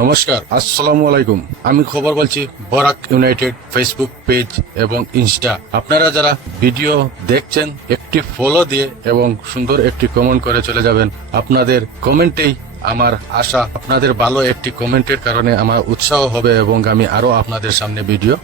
নমস্কার, আসসালামু আলাইকুম। আমি খবর বলছি বরাক ইউনাইটেড ফেসবুক পেজ এবং ইনস্টা। আপনারা যারা ভিডিও দেখছেন একটি ফলো দিয়ে এবং সুন্দর একটি কমেন্ট করে চলে যাবেন। আপনাদের কমেন্টেই আমার আশা, আপনাদের ভালো একটি কমেন্টের কারণে আমার উৎসাহ হবে এবং আমি আরো আপনাদের সামনে ভিডিও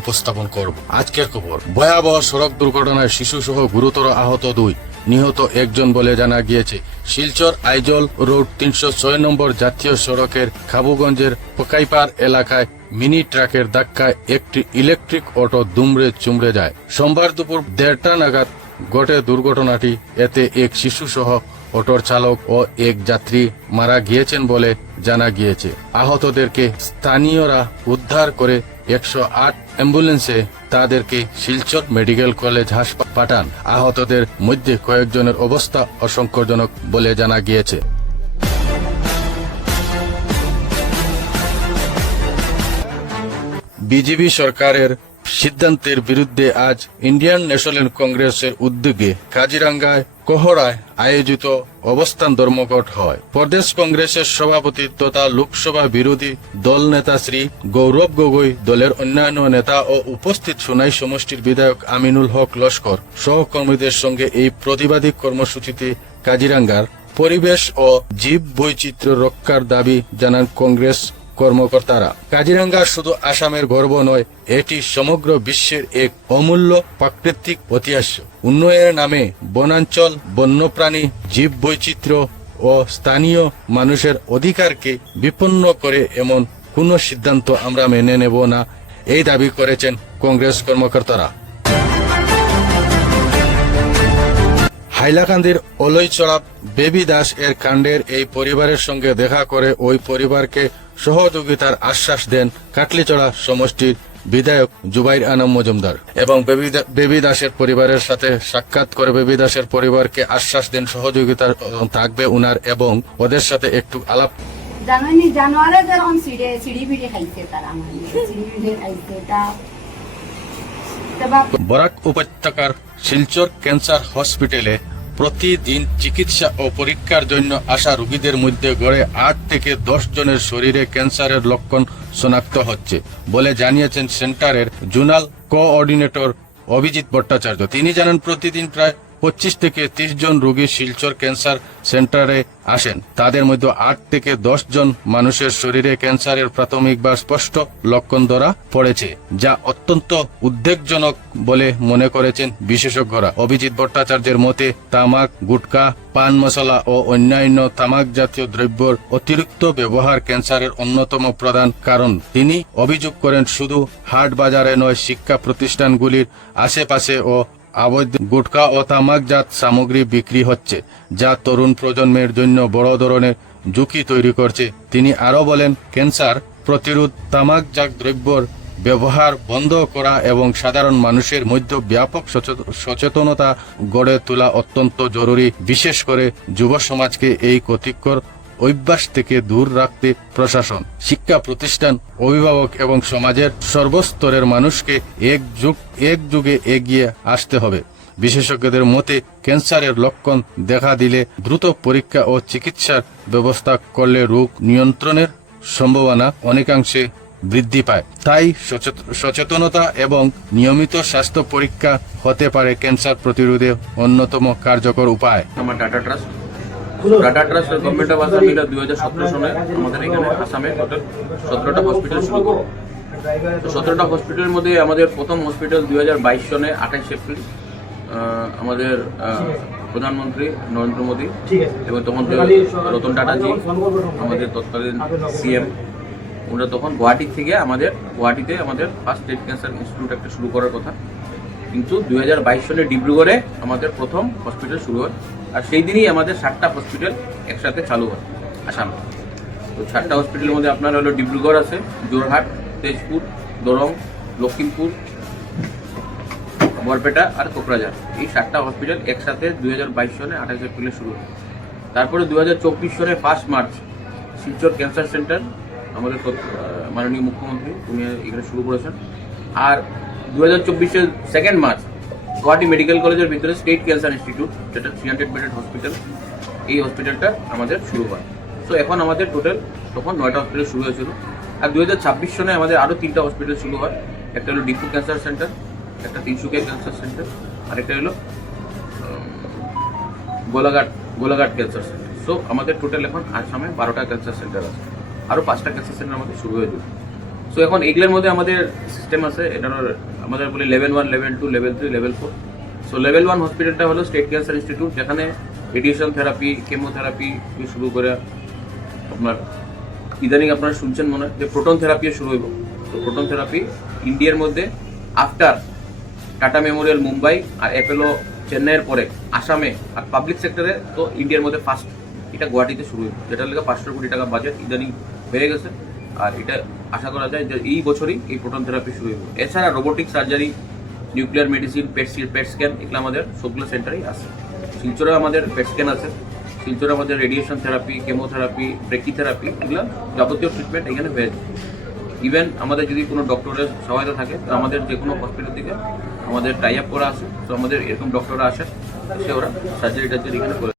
উপস্থাপন করব। আজকের খবর, ভয়াবহ সড়ক দুর্ঘটনায় শিশু সহ গুরুতর আহত 2, নিহত 1 জন বলে জানা গিয়েছে। শিলচর আইজল রোড 306 নম্বর জাতীয় সড়কের খাবুগঞ্জের পোকাইপার এলাকায় মিনি ট্রাকের ধাক্কায় একটি ইলেকট্রিক অটো দুমড়ে চুমড়ে যায়। সোমবার দুপুর 1:30 নাগাদ ঘটে দুর্ঘটনাটি। এতে এক শিশু সহ অটোর চালক ও এক যাত্রী মারা গিয়েছেন বলে জানা গিয়েছে। আহতদেরকে স্থানীয়রা উদ্ধার করে 108 অ্যাম্বুলেন্সে তাদেরকে শিলচর মেডিকেল কলেজ হাসপাতালে পাঠান। আহতদের মধ্যে কয়েকজনের অবস্থা আশঙ্কাজনক বলে জানা গিয়েছে। বিজেপি সরকারের সিদ্ধান্তের বিরুদ্ধে আজ ইন্ডিয়ান ন্যাশনাল কংগ্রেসের উদ্যোগে কাজিরাঙ্গায় কোহরায় আয়োজিত অবস্থান ধর্মঘট হয়। প্রদেশ কংগ্রেসের সভাপতি তথা লোকসভা বিরোধী দল নেতা শ্রী গৌরব গগৈ, দলের অন্যান্য নেতা ও উপস্থিত সোনাই সমষ্টির বিধায়ক আমিনুল হক লস্কর সহকর্মীদের সঙ্গে এই প্রতিবাদী কর্মসূচিতে কাজিরাঙ্গার পরিবেশ ও জীব বৈচিত্র্য রক্ষার দাবি জানান কংগ্রেস কর্মকর্তারা। কাজিরাঙ্গা শুধু আসামের গর্ব নয়, এটি সমগ্র বিশ্বের এক অমূল্য প্রাকৃতিক ঐতিহ্য। উন্নয়নের নামে বনাঞ্চল, বন্যপ্রাণী, জীব বৈচিত্র্য ও স্থানীয় মানুষের অধিকারকে বিপন্ন করে এমন কোন সিদ্ধান্ত আমরা মেনে নেব না, এই দাবি করেছেন কংগ্রেস কর্মকর্তারা। হাইলাকান্দির অলইচড়া বেবি দাস এর কাণ্ডের এই পরিবারের সঙ্গে দেখা করে ওই পরিবারকে সহযোগিতার আশ্বাস দেন কাটলিচড়া সমষ্টির বিধায়ক জুবাইর আনাম মজুমদার এবং বেবি দাসের পরিবারের সাথে সাক্ষাৎ করে বেবি দাসের পরিবারকে আশ্বাস দেন সহযোগিতা থাকবে উনার এবং ওদের সাথে একটু আলাপ। জানুয়ারে যখন সিঁড়ি ফিড়ি খাইছে তারা খাইছে বরাক উপত্যকার শিলচর ক্যান্সার হসপিটালে প্রতিদিন চিকিৎসা ও পরীক্ষার জন্য আসা রোগীদের মধ্যে গড়ে 8 থেকে 10 জনের শরীরে ক্যান্সারের লক্ষণ শনাক্ত হচ্ছে বলে জানিয়েছেন সেন্টারের জোনাল কোঅর্ডিনেটর অভিজিৎ ভট্টাচার্য। তিনি জানান, প্রতিদিন প্রায় 25 থেকে 30 জন রোগী শিলচর ক্যান্সার সেন্টারে আসেন। তাদের মধ্যে 8 থেকে 10 জন মানুষের শরীরে ক্যান্সারের প্রাথমিক বা স্পষ্ট লক্ষণ ধরা পড়েছে, যা অত্যন্ত উদ্বেগজনক বলে মনে করেছেন বিশেষজ্ঞরা। অভিজিৎ ভট্টাচার্যের মতে, তামাক, গুটখা, পান মশলা ও অন্যান্য তামাক জাতীয় দ্রব্যের অতিরিক্ত ব্যবহার ক্যান্সারের অন্যতম প্রধান কারণ। তিনি অভিযোগ করেন, শুধু হাট বাজারে নয়, শিক্ষা প্রতিষ্ঠানগুলির আশেপাশে ও অবৈধ গুটখা ও তামাকজাত সামগ্রী বিক্রি হচ্ছে, যা তরুণ প্রজন্মের জন্য বড় ধরনের ঝুঁকি তৈরি করছে। তিনি আরও বলেন, ক্যান্সার প্রতিরোধ, তামাকজাত দ্রব্যের ব্যবহার বন্ধ করা এবং সাধারণ মানুষের মধ্যে ব্যাপক সচেতনতা গড়ে তোলা অত্যন্ত জরুরি। বিশেষ করে যুব সমাজকে এই ক্ষতিকর অভ্যাস থেকে দূর রাখতে প্রশাসন, শিক্ষা প্রতিষ্ঠান, অভিভাবক এবং সমাজের সর্বস্তরের মানুষকে একযোগে এগিয়ে আসতে হবে। বিশেষজ্ঞদের মতে, ক্যান্সারের লক্ষণ দেখা দিলে দ্রুত পরীক্ষা ও চিকিৎসার ব্যবস্থা করলে রোগ নিয়ন্ত্রণের সম্ভাবনা অনেকাংশে বৃদ্ধি পায়। তাই সচেতনতা এবং নিয়মিত স্বাস্থ্য পরীক্ষা হতে পারে ক্যান্সার প্রতিরোধে অন্যতম কার্যকর উপায়। আমার tata trust government of Assam 2017 সনে আমাদের এখানে আসামে টোটাল 17টা হসপিটাল শুরু করে। তো 17টা হসপিটালের মধ্যে আমাদের প্রথম হসপিটাল 2022 সনে 28 এপ্রিল আমাদের প্রধানমন্ত্রী নরেন্দ্র মোদী এবং তখন রতন টাটাজি আমাদের তৎকালীন সিএম, ওরা তখন গুয়াহাটিতে আমাদের ফার্স্ট স্টেট ক্যান্সার ইনস্টিটিউট একটা শুরু করার কথা, কিন্তু 2022 সনে ডিব্রুগড়ে আমাদের প্রথম হসপিটাল শুরু হয়। আর সেই দিনই আমাদের 7টা হসপিটাল একসাথে চালু হয় আসামে। তো 7টা হসপিটালের মধ্যে আপনার হলো ডিব্রুগড় আছে, যোরহাট, তেজপুর, দরং, লক্ষিমপুর, বরপেটা আর কোকরাঝার। এই 7টা হসপিটাল একসাথে 2022 সনে 28 এপ্রিলে শুরু হয়। তারপরে 2024 সনে 1 মার্চ শিলচর ক্যান্সার সেন্টার আমাদের মাননীয় মুখ্যমন্ত্রী উনি এখানে শুরু করেছেন। আর 2024-এর 2 মার্চ গুয়াহাটি মেডিকেল কলেজের ভিতরে স্টেট ক্যান্সার ইনস্টিটিউট, যেটা 300 বেডেড হসপিটাল, এই হসপিটালটা আমাদের শুরু হয়। তো এখন আমাদের টোটাল তখন 9টা হসপিটাল শুরু হয়েছিল। আর 2026 সনে আমাদের আরও 3টা হসপিটাল শুরু হয়। একটা হলো ডিপু ক্যান্সার সেন্টার, একটা তিনসুকিয়া ক্যান্সার সেন্টার, আর একটা হলো গোলাঘাট ক্যান্সার সেন্টার। সো আমাদের টোটাল এখন আসামে 12টা ক্যান্সার সেন্টার আছে, আরও 5টা ক্যান্সার সেন্টার আমাদের শুরু হয়ে যাবে। সো এখন এইগুলোর মধ্যে আমাদের সিস্টেম আছে, এটার আমাদের বলি level 1, level 2, level 3, level 4। So level 1 হসপিটালটা হলো স্টেট ক্যান্সার ইনস্টিটিউট, যেখানে রেডিয়েশন থেরাপি, কেমোথেরাপি শুরু করে আপনার ইদানিং আপনারা শুনছেন মনে হয় যে প্রোটন থেরাপিও শুরু হইব। তো প্রোটন থেরাপি ইন্ডিয়ার মধ্যে আফটার টাটা মেমোরিয়াল মুম্বাই আর অ্যাপোলো চেন্নাইয়ের পরে আসামে আর পাবলিক সেক্টরে তো ইন্ডিয়ার মধ্যে ফার্স্ট এটা গুয়াহাটিতে শুরু হইব, যেটার লেগে 500 কোটি টাকা বাজেট ইদানিং হয়ে গেছে। আর এটা আশা করা যায় যে এই বছরই এই প্রোটন থেরাপি শুরু হইব। এছাড়া robotic surgery, nuclear medicine, PET scan, এগুলো আমাদের সবগুলো সেন্টারেই আছে। শিলচরে আমাদের পেট স্ক্যান আছে, শিলচরে আমাদের রেডিয়েশন থেরাপি, কেমোথেরাপি, ব্রেকিথেরাপি, এগুলো যাবতীয় ট্রিটমেন্ট এখানে হয়ে যায়। ইভেন আমাদের যদি কোনো ডক্টরের সহায়তা থাকে তো আমাদের যে কোনো হসপিটাল থেকে আমাদের টাই আপ করা আছে, তো আমাদের এরকম ডক্টররা আসে, সে ওরা সার্জারি টার্জারি এখানে করে।